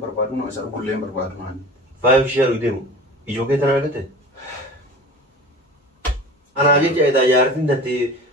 بربادون أسأل كلهم بربادون عني. فاهم شيء يديمو يجوكي ترى قلته أنا أجيك إذا جارت أنت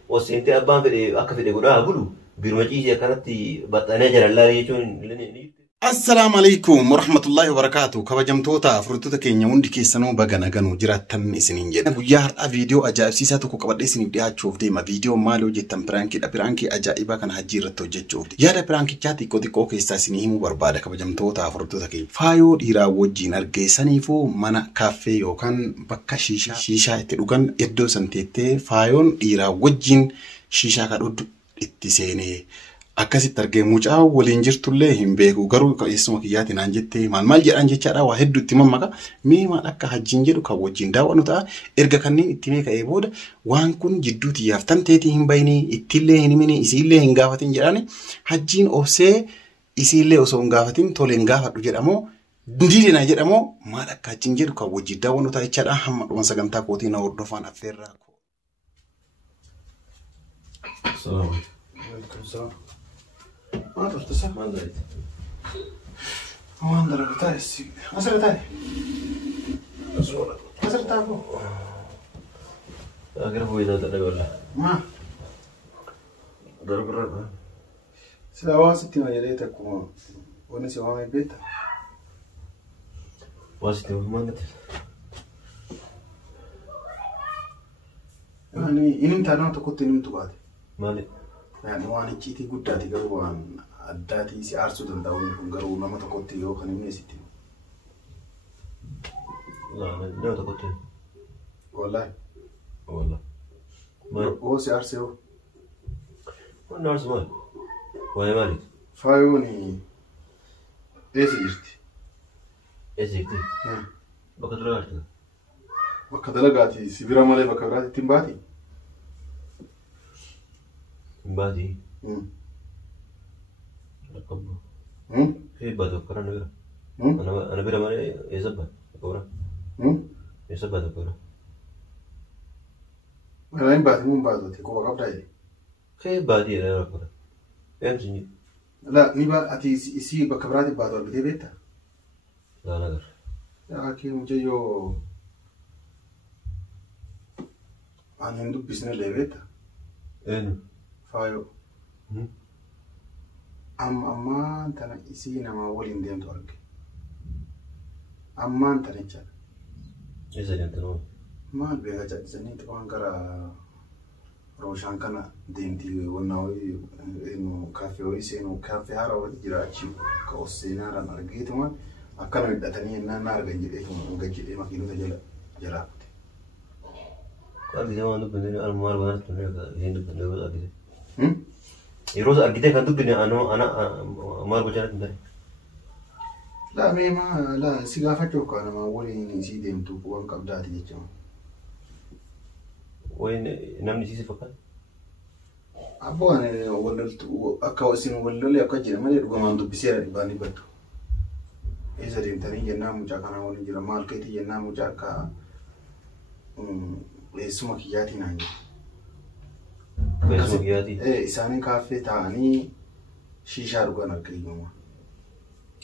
وسنتي أبان في أكف في دقورة أقوله بيرمجي كانت بطانية جرى الله يجون السلام عليكم ورحمة الله وبركاته كبجمتوتا فرتوتا كينيا وندي كيسانو باغانا غانو جراتن اسنين جدا بويار فيديو أجايب سيساتو كو قبل اسني بديها تشوف ديما فيديو مالو جتن برانكي أجايبا كان هجيرتو جتشوف دي يادا برانكي كاتي كوتي كوكي استاسيني همو بربادا كبجمتوتا فرتوتا كي فايو ديرا وجين أرجيسانيفو مانا كافي يوكان بكا شيشا اتلوغان يدو سنتيتي فايون ديرا وجين شيشا كارود اتسيني akkasi targee mucaa waliin jirtullee hin beeku garuu keessuma kiyyaati naan jettee maal jedhan jechaadha waa hedduu itti mammaka mee maal akka hajjiin jedhu kan wajjin daawwannu ta'a erga kanneen itti meeqa'ee booda waan kun jidduu tiyyaaf tanteetii hin bayinii ittillee hin himini isiillee hin gaafatin jedhani hajjiin obsee isiillee osoo hin gaafatin tole hin gaafadhu jedhamoo dindiidina jedhamoo maal akka hajjiin jedhu kan wajjin daawwannu ta'a jechaadha hamma dhuma sagantaa kootii na hordofaan affeerraa ko. Salaam. ما ترتسى ما دريت هو عندنا بتاعي أسرع تاني أسرع تابو أقرب إذا تدري ولا ما درب سلوا ستي ما جريتك ونسي وما يبيت واسطة ما نت يعني إنم تانا تكوت إنم تبادي مالي يعني وانا جيتي قداتي قروان أداتي سيارسو دنداون قرو نما تكوتي يو خنمني ستي لا لا تكوتي والله ما هو سيارسو الناس مال وين مالي فايوني إيزيرتي بكدلغاتي سيبرا مالي بكدلغاتي تيمباتي بادي ركبه في بادو كرا نبيرا أنا بيرا مالي يزبط كورا يزبط كورا أنا إن بادي مو بادو تكو بقى بداي في بادي لا كورا يمشي لا نبى أتي إسي بكبراتي بادو بدي بيتا لا نقدر يا أخي مجيو أنا هندو بيسنا لبيتا إنه فايو أما تنا إسينا ما ولين ديم تورك أما تنا جد إيش اللي أنتوا ما البيعة جد زني تبان كرا روشان كنا ديمتي وناوي إنه كافي ويسي إنه كافي هارا ودي جراتشي كوسينا ران أرجيت ما أكنا بدأتني إن أنا أرجع جديد وأرجع ما كيلو تجلا جرات قال زمان دبنا أنا ما أربنا تنين هندو تنين أرجع يروز أرجع كان دبنا أنا ما أرجع جرات تنين لا ما لا سيجافة شوكا أنا ما ولين إسي ديمتو وان كبداتي جتشون وين نام نسيس فكان أبو أنا وللت أكواسين وللي أكجر ما يرجع ما عنده بسيرة باني بدو إذا ديمتني جنا مجاكنا ولين جرا مال كيتي جنا مجاكا اسمه كياتي نانجي اسمه كياتي إيه إساني كافي تاني شيشة رجعنا الكريمة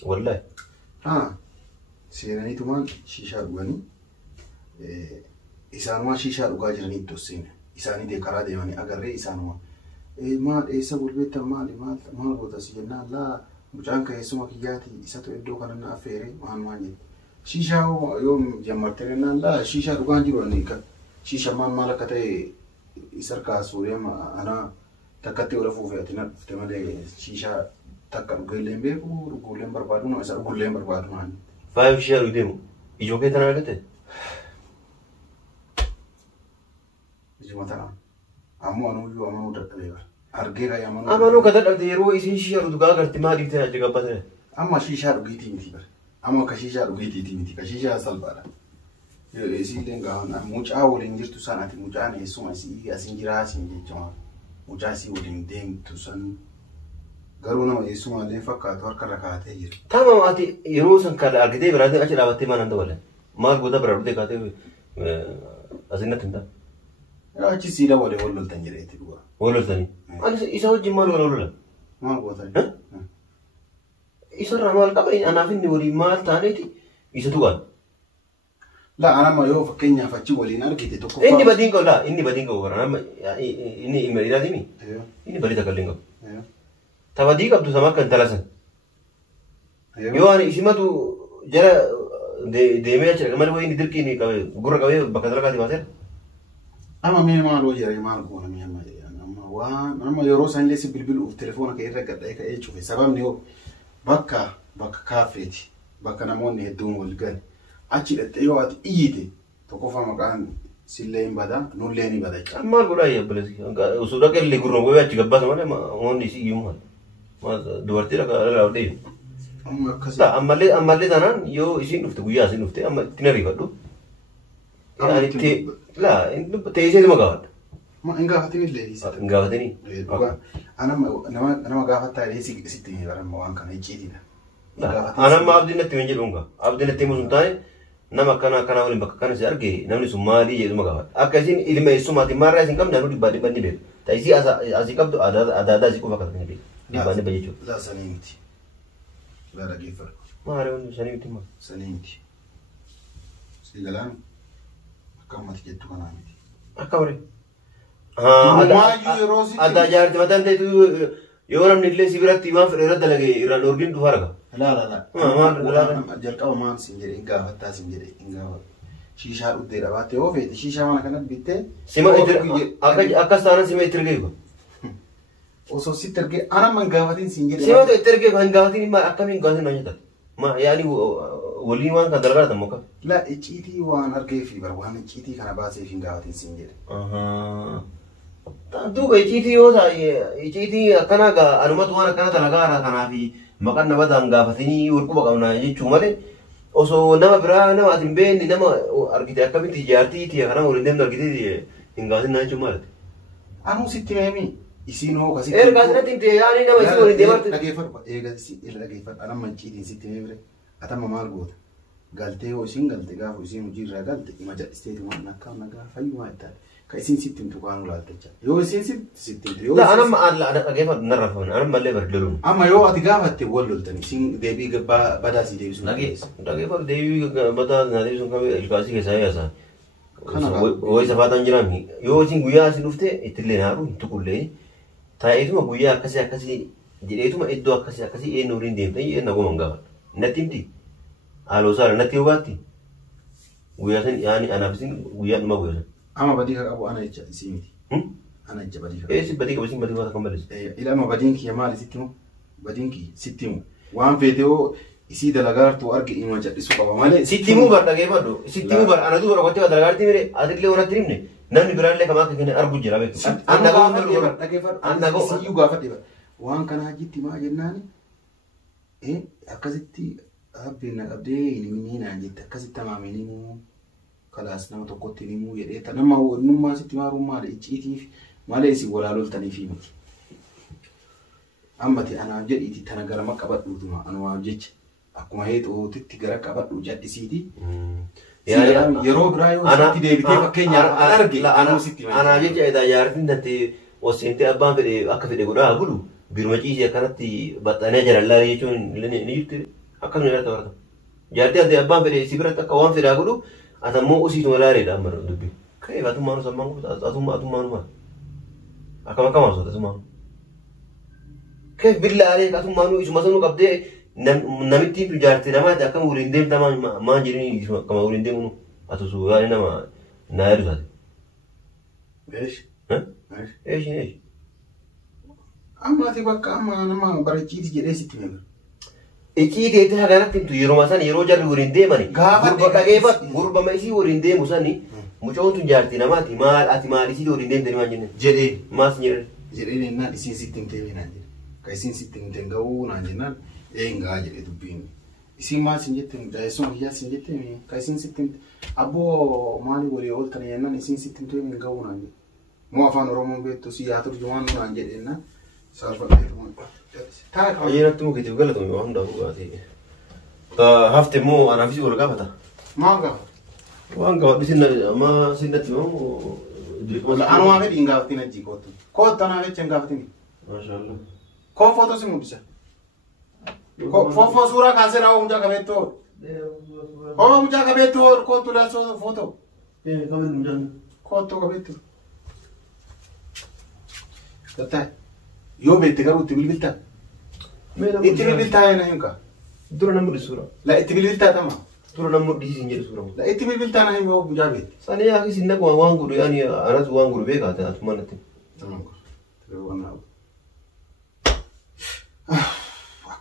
والله سيراني تومان شيشة رجعني إسانوا شيشة رجعني توسين إساني دكارا ديواني أجرّي إسانوا ما إيسا بولبيت مال بوتاسينا لا مجانك اسمه كياتي إساتو إدو كنا أفيري ما شيشة يوم جمرتنا لا شيشة رجعني جوانيكا شيشة مالك كتاي إسرك سوريا ما أنا تكتي ولا فوفي أتينا فتمالي شيشة تكر قلهم بيكو رجولهم بربادون إسر رجولهم بربادون عني فاهم شيء يديمو يجوكي ترى قلته مثلا أمو أمو دكتور أرجع يا أمو أما لو كذا أديرو إيش شيء رودو كذا ما دي تنا جيكا بدر أما شيشة رجيتي متى أما كشيشة رجيتي متى كشيشة أصل بارا يسيلين كهان موجا ولين جرت سنة موجا نيسون أسينجرا سينجي جماعة موجا سي ولين دين تسان قرونا ما يسون عليه فكات وركر ركعته يجر تمام أتي يروسن كذا أرجع برادة أشيل أبتي ما نندو ولا ما بودا برادة كاتي أزينة تنتا يا أشي سيلا ولا تنجري تلوا ولا تاني أنا إيش هو جمال ولا ما هو تاني isarraa maal qaba anaaf inni waliin maal taaneeti isatu qaba. La ana ma yoo fakkeenyaaf achi waliin argite tokko inni badiin qabu la inni badiin qabu bara nama inni imariidhaati mi inni badii takalleen qabu. Tabadii qabdu sama akka intalasan. Yoo ani isimatu jara deemee achi dhaqa malee wayi inni dirqiin qabe gurra qabee bakka dalagaati baaseera. Ama mee maal hojii jiree maal goona mee amma waan nama yeroo san illee si bilbiluuf telefoona kee irra gadhee ka'ee cufe sababni yoo bakka kaafeeti bakka namoonni hedduun wal gale achi dhattee yoo ati iyyite tokkoffaa maqaan sillee hin bada nullee ni bada. Maal godhaa yaabbalesi osoo dhaqee illee gurra qabee achi gabbaasa malee hoonni si iyyuu maal dubartii dhaqa irraa hodhee. Ammallee taanaan yoo isiin dhufte guyyaa isiin dhufte amma ittiin ariifadhu. La teessee sima gaafadha. Ma ingaafatini illee isa. Ingaafatini. Nama gaafataa illee sitti hin baramma waan kana icciitidha. Anamma abdiin natti hin jedhuunga. Abdiin natti himu sun taane nama akkana waliin bakka kana si arge namni sun maalii jedhuma gaafadha. Akka isin ilma eessumaatiin maarraa isin qabne anuu dhibbaa dhibbanni beeku. Ta'isii asii qabdu adda asii qofa akkasii beeku. Dhibbanni beeku jechuudha. La sanii miti. La dhageeffadhu. Maaree wanti sanii miti maal? Sanii miti. Si galaan akka ummati jettu kanaa miti. Akka baree. Adda ajaa'ibti mataan ta'etu yoo namni illee si biratti waan fedhe irra dalagee irra dhoorgiin dhufa arga. La. Jalqaba maan sin jedhe hin gaafattaa sin jedhe hin gaafatu. Shiishaa dhuddee dhabaate yoo feete shiishaa mana kanatti bittee. Akkas taanaan sima itti ergee osoo sitti ergee anamma hin gaafatin sin jedhe. Sima itti ergee hin gaafatin maal akkamiin gaafatin naan jedhan. Yaani waliin waan kan dalagaa tan muka. La icciitii waan argeefi bar waan icciitii kana baaseef hin gaafatin sin jedhe. Duuba icciitii yoo ta'e icciitii akkana anumatu waan akkana dalagaa kanaa fi maqaan nama dhaan gaafatanii walquba qabna jechuu malee osoo nama biraa nama ati hin beekne nama argite akkamitti ijaartii tiya kana waliin deemtu argite hin gaafatin naa jechuun maalati. Anuu sitti meemi isiin hoo kasi. Ergaa sinatti hin ta'e yaani nama isii waliin deemarte. Dhageeffadhu eega dhageeffadhu anamma icciitiin sitti meemire atama maal goota. Galtee yoo isiin galte gaafa isiin hojii irraa galte ima jal'isteeti waan akka nagaa fayyumaa itti ka isiin sitti himtu waan ulaaltecha yoo isiin sitti himtu yoo anamma dhageeffadhu narra fa'an anamma illee bardeeluun amma yoo ati gaafatte wal loltan isiin deebii badaa si deebisuun dhageeffadhu deebii badaa na deebisuun kamee ilkaasii keessaa yaasaa wayii safaataan jiraami yoo isiin guyyaa asii dhufte ittillee naaru hin tuqullee taa'eetuma guyyaa akkasii jedheetuma iddoo akkasii eenyu waliin deemte eenyu goman gaafadha natti himti aloosaa natti hubaatti guyyaa san yaani anaaf isin guyyaa dhuma guyyaa san. Ama badii qabu ana jecha isii miti. Ana jecha badii qabu. Si badii qabu isin badii waan kan balleessu. Ilama badiin kiyya maali sitti himu? Badiin kiyya sitti himu. Waan feete yoo isii dalagartuu arge ima jal'isu qaba malee. Sitti himu bar dhageeffadhu. Sitti himu bar ana duuba rakkatee dalagartii mire atillee wanatti himne namni biraallee kamaa akka kennan argu jira beeku. Anna gaafadhe dhageeffadhu. Anna gaafadhu gaafadhe waan kana jitti maa jennaan akkasitti abbiin naqabdee hin naan jette akkasitti hamaameen himuu kalaas nama tokkotti himuu jedhee nama wannummaa sitti maaruun maali icciitiif malee isin walaa loltaniif himati. Ammati anaaf jedhiiti tana garama qabadhuutuma anumaaf jecha akkuma heexootitti gara qabadhu jedhisiiti. Yeroo biraa yoo sitti deebitee fakkeenyaaf arge anuu sitti anaaf jecha edaa jaartiin natti osseentee abbaan fedhe akka fedhe godhaa bulu biruma ciisee akkanatti baxxanee jarallaa jechuun ni jirti. Akkasuma irratti barata. Jaartii adda abbaan fedhe si biratti akka waan fedhaa godhu atammoo usiitu malaareedha amma dubbi. Ka'ee atummaanu sammaan kutu atummaanu maal? Akkam akkam haasota atummaanu. Ka'ee billaalee atummaanu isuma sanuu qabdee namittiin tu jaartii namaati akkam waliin deemta maan jedhanii akkama waliin deemnu atusu yaani nama naa yaadu taate. Eeshi. Amma ati bakka amma nama barachiiti jedhee sitti meeqa. Icciitii itti haganatti himtu yeroo san yeroo jarri waliin deemani. Gurba dhageeffatu gurbama isii waliin deemu sani mucoon tun jaartii namaati maal ati maal isii waliin deemtanii waan jenneen. Jedhee maas jedheen. Jedhee nennaan isiin sitti himtee naan jedhe. Ka isiin sitti himteen ga'uu naan jennaan eengaa jedhee dubbiin. Isiin maal sin jetteen daa'essuma kiyyaa sin jetteen ka isiin sitti himte abboo maali walii ooltan jennaan isiin sitti himtee ga'uu naan jedhe. Moo afaan Oromoo beektu si yaa turjumaan naan jedheenna saalfadheetuma. Ayyaanatti mukti galatoomii waan hundaa bu'aati. Hafte immoo anaafis wal gaafata. Maal gaafata? Waan gaafadhu amma sinnatti immoo anumaa fedhi hin gaafatin ajjii kootu. Kootu anaaf jecha hin gaafatin. Maashaallah. Koo footoo si mul'isa. Fofo sura kasera o mucha kabeto. O mucha kabeto ko tu la foto. Kabeto mucha. Ko to kabeto. Tata. Yo bete garu tibilita. Tibilita ina yunka. Dura namur sura. La tibilita tama. Dura namur di sini sura. La tibilita na yo mucha bet. Sana ya kisi nak wang guru yani anas wang guru beka ta atman nanti. Tamam. Terwana.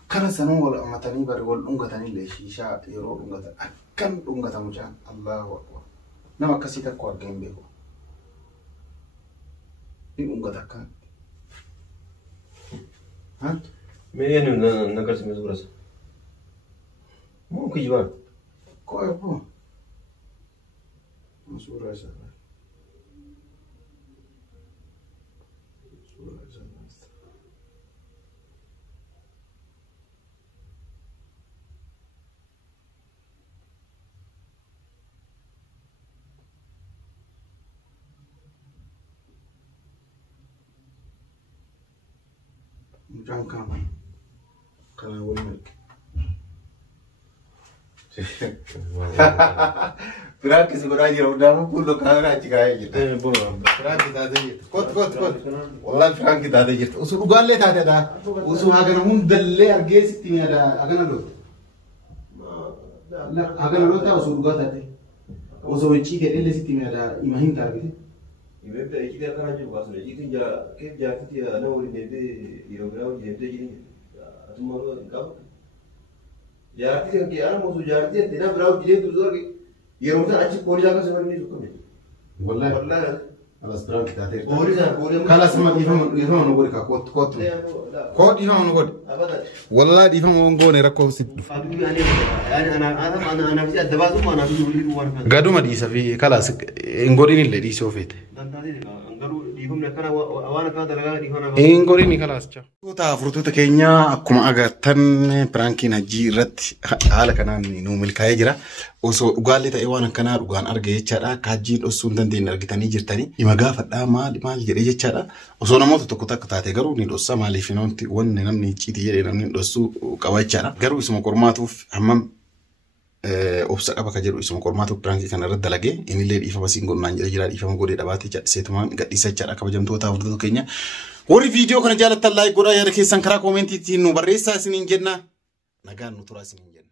Kana sanu wal matani bar wal ungatani le shisha yoro ungata akan ungata mucha Allahu akbar. Nama kasita ko gembe ko. Ni ungata kan. Ha? Mene na kasi mesura sa. Mo kijiban. Ko e po. Mesura sa. Mesura sa. Mucang kamu, kalau boleh. Berarti sebenarnya udah mau pulang karena cikai gitu. Berarti tadi gitu. Kot. Wallah berarti tadi gitu. Usul ugalle tadi ada. Usul agak namun dalle arges ini ada agak nalut. Agak nalut tahu usul ugat tadi. Usul cikai ini sih ini ada imahin target. Ibu tu kita kan aja buat sendiri. Itu jadi kita ada orang ni Irograw jadi jadi. Atau malu kau. Jadi kita musuh jadi tidak berau jadi tu lagi. Irograw aja kori jaga sebenarnya suka ni. Wallah. Alas berang kita tadi. Kori. Kalau sama ifam nunggu ka kot. Kot ifam nunggu. Wallah ifam nunggu ni rakau sip. Anak bisa ada bazu mana bisa beli uang. Gadu madi safi kalas ingori ni ledi sofet. Ingori ni kalas cha. Tuta furtuta Kenya akkuma agartan prankiin hajii irratti haala kanaan nu milkaa'ee jira. Osoo dhugaallee ta'ee waan akkanaa dhugaan arge jechaadha. Kaajjiin dhossuu hin dandeenye argitanii jirtanii. Dhima gaafadhaa maal jedhee jechaadha. Osoo namoota tokko takka taate garuu ni dhossa maaliif wanni namni icciitii jedhee namni dhossuu qaba jechaadha. Garuu isuma qormaatuuf hammam obsa qaba ka jedhu isuma qormaatuuf pirankii kana irratti dalagee inillee dhiifama siin godhnaan jedhee jira dhiifama godhee dhabaatee jedheseetumaan gadhiisa jechaadha kabajamtoota furtuta keenya. Warri viidiyoo kana jaalattan laayik godhaa yaada keessan karaa koomentiitiin nu barreessaa isiniin jenna. Nagaan nu turaa isiniin jenna.